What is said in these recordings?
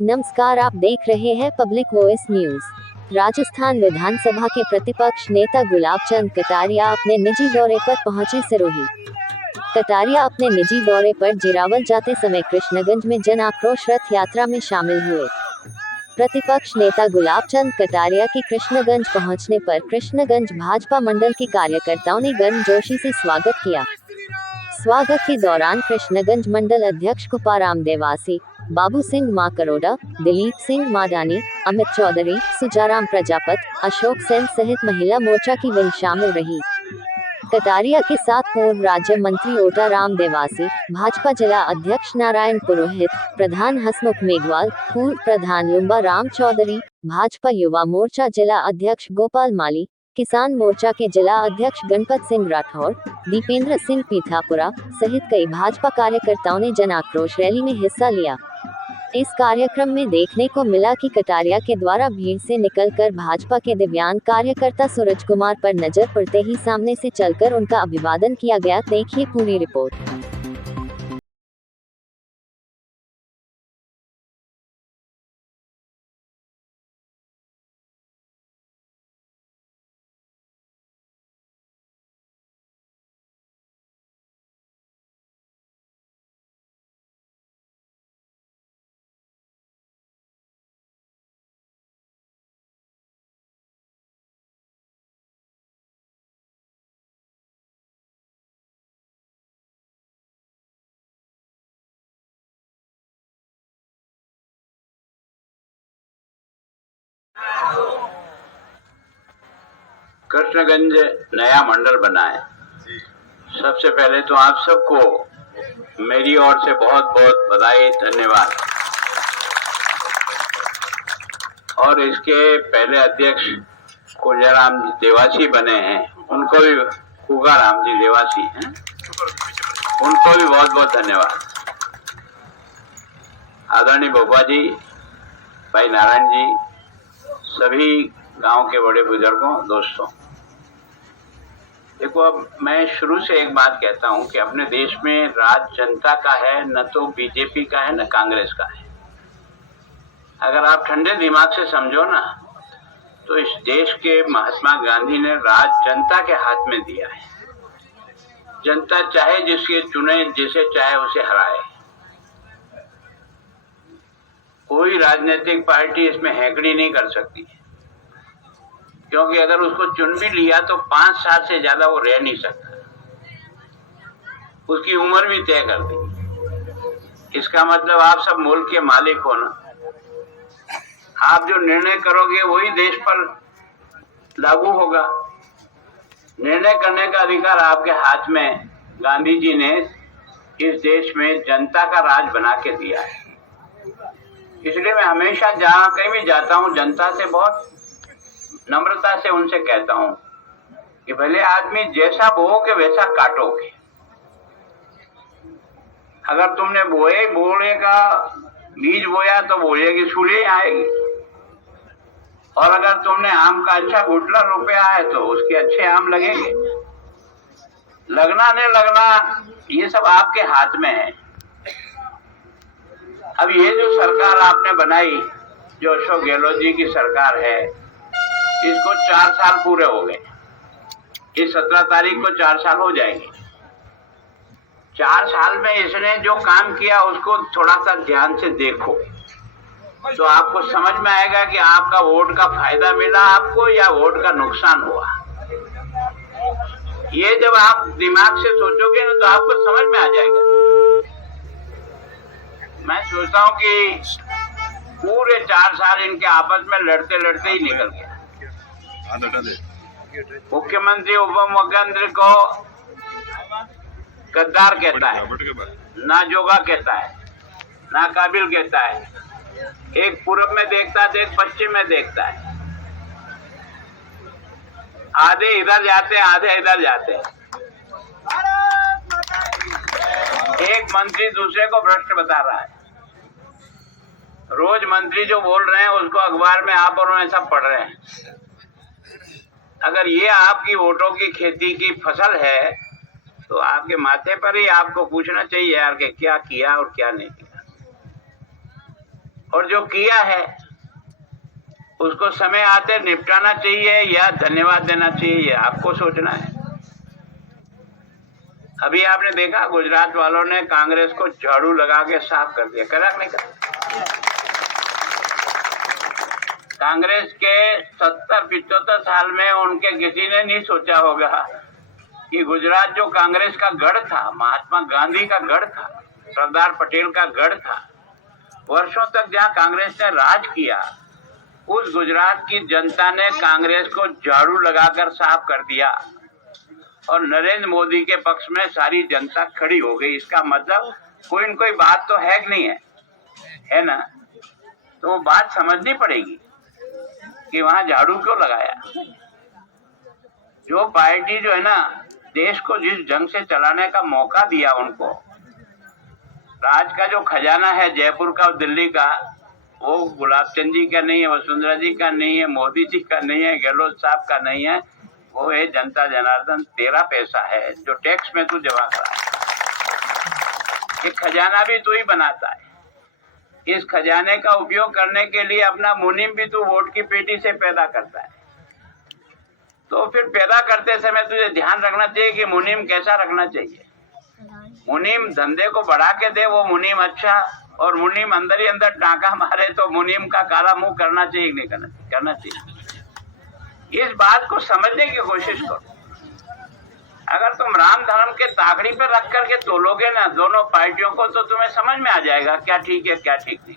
नमस्कार, आप देख रहे हैं पब्लिक वॉइस न्यूज। राजस्थान विधानसभा के प्रतिपक्ष नेता गुलाब चंद कटारिया अपने निजी दौरे पर पहुंचे सिरोही। कटारिया अपने निजी दौरे पर जिरावल जाते समय कृष्णगंज में जन आक्रोश रथ यात्रा में शामिल हुए। प्रतिपक्ष नेता गुलाब चंद कटारिया के कृष्णगंज पहुंचने पर कृष्णगंज भाजपा मंडल के कार्यकर्ताओं ने गर्मजोशी से स्वागत किया। स्वागत के दौरान कृष्णगंज मंडल अध्यक्ष कुपाराम देवासी, बाबू सिंह माकरोडा, दिलीप सिंह माडानी, अमित चौधरी, सुजाराम प्रजापत, अशोक सेन सहित महिला मोर्चा की विंग शामिल रही। कटारिया के साथ पूर्व राज्य मंत्री ओटाराम देवासी, भाजपा जिला अध्यक्ष नारायण पुरोहित, प्रधान हसमुख मेघवाल, पूर्व प्रधान लुम्बा राम चौधरी, भाजपा युवा मोर्चा जिला अध्यक्ष गोपाल माली, किसान मोर्चा के जिला अध्यक्ष गणपत सिंह राठौर, दीपेंद्र सिंह पीथापुरा सहित कई भाजपा कार्यकर्ताओं ने जन आक्रोश रैली में हिस्सा लिया। इस कार्यक्रम में देखने को मिला कि कटारिया के द्वारा भीड़ से निकलकर भाजपा के दिव्यांग कार्यकर्ता सूरज कुमार पर नजर पड़ते ही सामने से चलकर उनका अभिवादन किया गया। देखिए पूरी रिपोर्ट। कृष्णगंज नया मंडल बना है। सबसे पहले तो आप सबको मेरी ओर से बहुत बहुत बधाई, धन्यवाद। और इसके पहले अध्यक्ष कुंजाराम जी देवासी बने हैं, उनको भी कुगाराम जी देवासी हैं, उनको भी बहुत बहुत धन्यवाद। आदरणीय बबुआ जी, भाई नारायण जी, सभी गांव के बड़े बुजुर्गों, दोस्तों, देखो, अब मैं शुरू से एक बात कहता हूं कि अपने देश में राज जनता का है, न तो बीजेपी का है न कांग्रेस का है। अगर आप ठंडे दिमाग से समझो ना, तो इस देश के महात्मा गांधी ने राज जनता के हाथ में दिया है। जनता चाहे जिसके चुने, जिसे चाहे उसे हराए। कोई राजनीतिक पार्टी इसमें हैकड़ी नहीं कर सकती, क्योंकि अगर उसको चुन भी लिया तो 5 साल से ज्यादा वो रह नहीं सकता, उसकी उम्र भी तय कर दी। इसका मतलब आप सब मुल्क के मालिक हो ना, आप जो निर्णय करोगे वही देश पर लागू होगा। निर्णय करने का अधिकार आपके हाथ में गांधी जी ने इस देश में जनता का राज बना के दिया है। इसलिए मैं हमेशा जहां कहीं भी जाता हूं, जनता से बहुत नम्रता से उनसे कहता हूं कि भले आदमी जैसा बोओगे वैसा काटोगे। अगर तुमने बोने का बीज बोया तो बोले की सूली आएगी, और अगर तुमने आम का अच्छा गुटला रुपया है तो उसके अच्छे आम लगेंगे। लगना नहीं लगना ये सब आपके हाथ में है। अब ये जो सरकार आपने बनाई, जो अशोक गहलोत जी की सरकार है, इसको 4 साल पूरे हो गए। इस 17 तारीख को 4 साल हो जाएंगे। 4 साल में इसने जो काम किया उसको थोड़ा सा ध्यान से देखो, तो आपको समझ में आएगा कि आपका वोट का फायदा मिला आपको या वोट का नुकसान हुआ। ये जब आप दिमाग से सोचोगे ना तो आपको समझ में आ जाएगा। मैं सोचता हूँ कि पूरे 4 साल इनके आपस में लड़ते लड़ते ही निकल गया। मुख्यमंत्री उप मुख्यमंत्री को गद्दार कहता है, ना जोगा कहता है, ना काबिल कहता है। एक पूर्व में देखता है, एक पश्चिम में देखता है। आधे इधर जाते हैं, आधे इधर जाते हैं। एक मंत्री दूसरे को भ्रष्ट बता रहा है। रोज मंत्री जो बोल रहे हैं उसको अखबार में आप और मैं सब पढ़ रहे हैं। अगर ये आपकी वोटों की खेती की फसल है तो आपके माथे पर ही आपको पूछना चाहिए यार कि क्या किया और क्या नहीं किया। और जो किया है उसको समय आते निपटाना चाहिए या धन्यवाद देना चाहिए, ये आपको सोचना है। अभी आपने देखा गुजरात वालों ने कांग्रेस को झाड़ू लगा के साफ कर दिया, करा नहीं करा? कांग्रेस के 70-75 साल में उनके किसी ने नहीं सोचा होगा कि गुजरात जो कांग्रेस का गढ़ था, महात्मा गांधी का गढ़ था, सरदार पटेल का गढ़ था, वर्षों तक जहां कांग्रेस ने राज किया, उस गुजरात की जनता ने कांग्रेस को झाड़ू लगाकर साफ कर दिया और नरेंद्र मोदी के पक्ष में सारी जनता खड़ी हो गई। इसका मतलब कोई न कोई बात तो है कि नहीं है ना? तो वो बात समझनी पड़ेगी कि वहां झाड़ू क्यों लगाया। जो पार्टी जो है ना देश को जिस ढंग से चलाने का मौका दिया उनको, राज का जो खजाना है जयपुर का और दिल्ली का, वो गुलाब चंद जी का नहीं है, वसुंधरा जी का नहीं है, मोदी जी का नहीं है, गहलोत साहब का नहीं है, वो है जनता जनार्दन। तेरा पैसा है जो टैक्स में तू जमा करा, ये खजाना भी तू ही बनाता है। इस खजाने का उपयोग करने के लिए अपना मुनीम भी तू वोट की पेटी से पैदा करता है। तो फिर पैदा करते समय तुझे ध्यान रखना चाहिए कि मुनीम कैसा रखना चाहिए। मुनीम धंधे को बढ़ा के दे वो मुनीम अच्छा, और मुनीम अंदर ही अंदर टाँका मारे तो मुनीम का काला मुंह करना चाहिए नहीं करना चाहिए। इस बात को समझने की कोशिश करो। अगर तुम राम धर्म के ताकड़ी पे रख करके तोलोगे ना दोनों पार्टियों को, तो तुम्हें समझ में आ जाएगा क्या ठीक है क्या ठीक नहीं।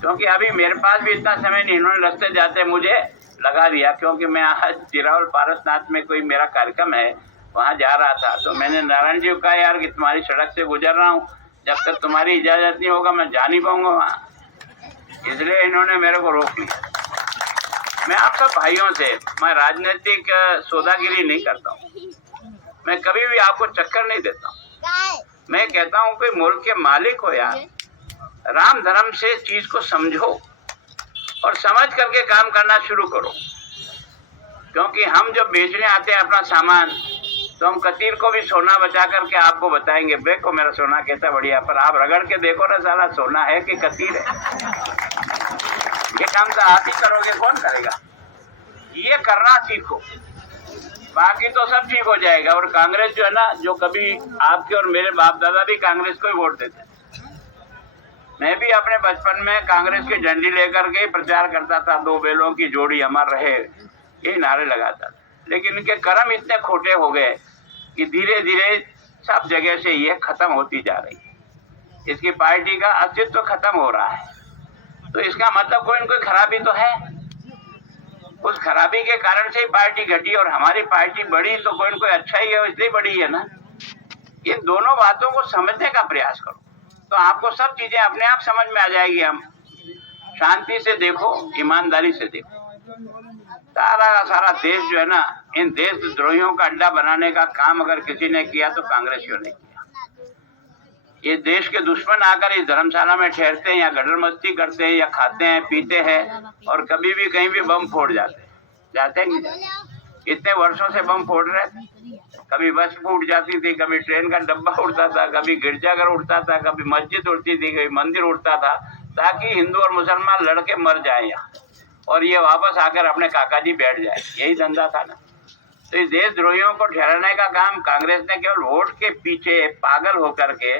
क्योंकि अभी मेरे पास भी इतना समय नहीं, इन्होंने रस्ते जाते मुझे लगा दिया, क्योंकि मैं आज चिरावल पारसनाथ में कोई मेरा कार्यक्रम है, वहां जा रहा था। तो मैंने नारायण जी को कहा यार कि तुम्हारी सड़क से गुजर रहा हूँ, जब तक तुम्हारी इजाजत नहीं होगा मैं जा नहीं पाऊंगा वहां। इसलिए इन्होंने मेरे को रोक लिया। मैं आप सब भाइयों से, मैं राजनीतिक सौदागिरी नहीं करता हूँ, मैं कभी भी आपको चक्कर नहीं देता हूँ। मैं कहता हूँ कि मुल्क के मालिक हो यार, राम धर्म से चीज को समझो और समझ करके काम करना शुरू करो। क्योंकि हम जब बेचने आते हैं अपना सामान, तो हम कतीर को भी सोना बचा करके आपको बताएंगे, देखो मेरा सोना कैसा बढ़िया, पर आप रगड़ के देखो ना साला सोना है कि कतीर है। ये काम तो आप ही करोगे, कौन करेगा? ये करना सीखो, बाकी तो सब ठीक हो जाएगा। और कांग्रेस जो है ना, जो कभी आपके और मेरे बाप दादा भी कांग्रेस को ही वोट देते, मैं भी अपने बचपन में कांग्रेस की झंडी लेकर के प्रचार करता था, दो बैलों की जोड़ी अमर रहे, यही नारे लगाता था। लेकिन इनके कर्म इतने खोटे हो गए कि धीरे धीरे सब जगह से ये खत्म होती जा रही है। इसकी पार्टी का अस्तित्व खत्म हो रहा है। तो इसका मतलब कोई न कोई खराबी तो है। उस खराबी के कारण से ही पार्टी घटी और हमारी पार्टी बढ़ी, तो कोई न कोई अच्छा ही है, इसलिए बढ़ी है ना। इन दोनों बातों को समझने का प्रयास करो, तो आपको सब चीजें अपने आप समझ में आ जाएगी। हम शांति से देखो, ईमानदारी से देखो। सारा का सारा देश जो है ना, इन देशद्रोहियों का अड्डा बनाने का काम अगर किसी ने किया तो कांग्रेसियों ने किया। ये देश के दुश्मन आकर इस धर्मशाला में ठहरते हैं या गडर मस्ती करते हैं या खाते हैं पीते हैं और कभी भी कहीं भी बम फोड़ जाते हैं। इतने वर्षों से बम फोड़ रहे, कभी बस फूट जाती थी, कभी ट्रेन का डब्बा उड़ता था, कभी गिरजाघर उड़ता था, कभी मस्जिद उड़ती थी, कभी मंदिर उड़ता था, ताकि हिंदू और मुसलमान लड़के मर जाए यहाँ और ये वापस आकर अपने काका जी बैठ जाए। यही धंधा था ना। तो इस देशद्रोहियों को ठहराने का काम कांग्रेस ने केवल वोट के पीछे पागल होकर के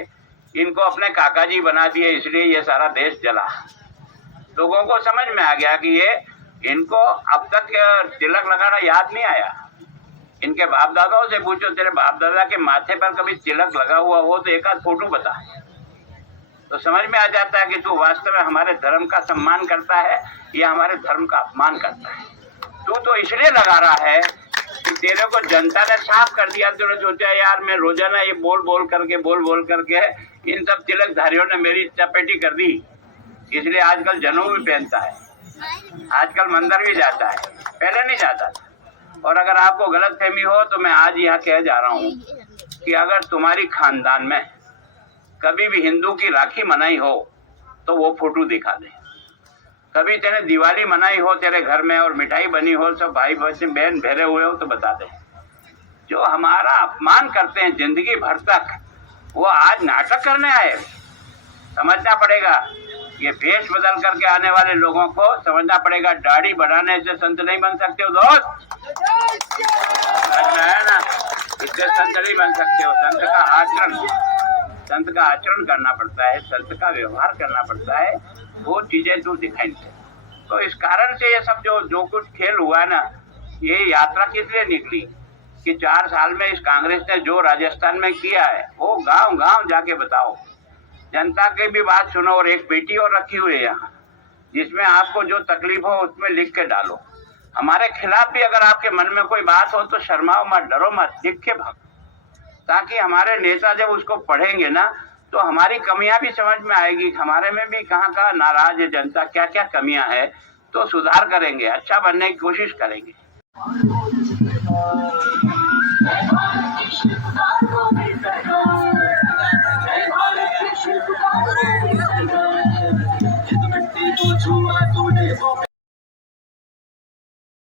इनको अपने काका जी बना दिए, इसलिए ये सारा देश जला। लोगों को समझ में आ गया कि ये इनको अब तक तिलक लगाना याद नहीं आया। इनके बाप दादाओं से पूछो, तेरे बाप दादा के माथे पर कभी तिलक लगा हुआ हो तो एक आध फोटो बता, तो समझ में आ जाता है कि तू वास्तव में हमारे धर्म का सम्मान करता है या हमारे धर्म का अपमान करता है। तू तो इसलिए लगा रहा है कि तेरे को जनता ने साफ कर दिया। तूने सोचा यार मैं रोजाना ये बोल बोल करके इन सब तिलकधारियों ने मेरी चपेटी कर दी, इसलिए आजकल जनेऊ भी पहनता है, आजकल मंदिर भी जाता है, पहले नहीं जाता था। और अगर आपको गलतफहमी हो तो मैं आज यहाँ कह जा रहा हूँ कि अगर तुम्हारी खानदान में कभी भी हिंदू की राखी मनाई हो तो वो फोटो दिखा दे। कभी तेने दिवाली मनाई हो तेरे घर में और मिठाई बनी हो, सब भाई बहन भरे हुए हो, तो बता दे। जो हमारा अपमान करते हैं जिंदगी भर तक, वो आज नाटक करने आए। समझना पड़ेगा ये भेष बदल करके आने वाले लोगों को समझना पड़ेगा, दाढ़ी बढ़ाने से संत नहीं बन सकते हो दोस्त, है ना। इससे संत नहीं बन सकते हो। संत का आचरण करना पड़ता है, संत का व्यवहार करना पड़ता है, वो चीजें तो दिखाई नहीं। तो इस कारण से ये सब जो कुछ खेल हुआ ना, ये यात्रा किस लिए निकली कि 4 साल में इस कांग्रेस ने जो राजस्थान में किया है वो गांव गांव जाके बताओ, जनता की भी बात सुनो। और एक पेटी और रखी हुई है यहाँ, जिसमें आपको जो तकलीफ हो उसमें लिख के डालो। हमारे खिलाफ भी अगर आपके मन में कोई बात हो तो शर्माओ मत, डरो मत, लिख के भागो, ताकि हमारे नेता जब उसको पढ़ेंगे ना तो हमारी कमियां भी समझ में आएगी, हमारे में भी कहाँ कहाँ नाराज है जनता, क्या क्या कमियां है, तो सुधार करेंगे, अच्छा बनने की कोशिश करेंगे। जय भारत की शिल्पकार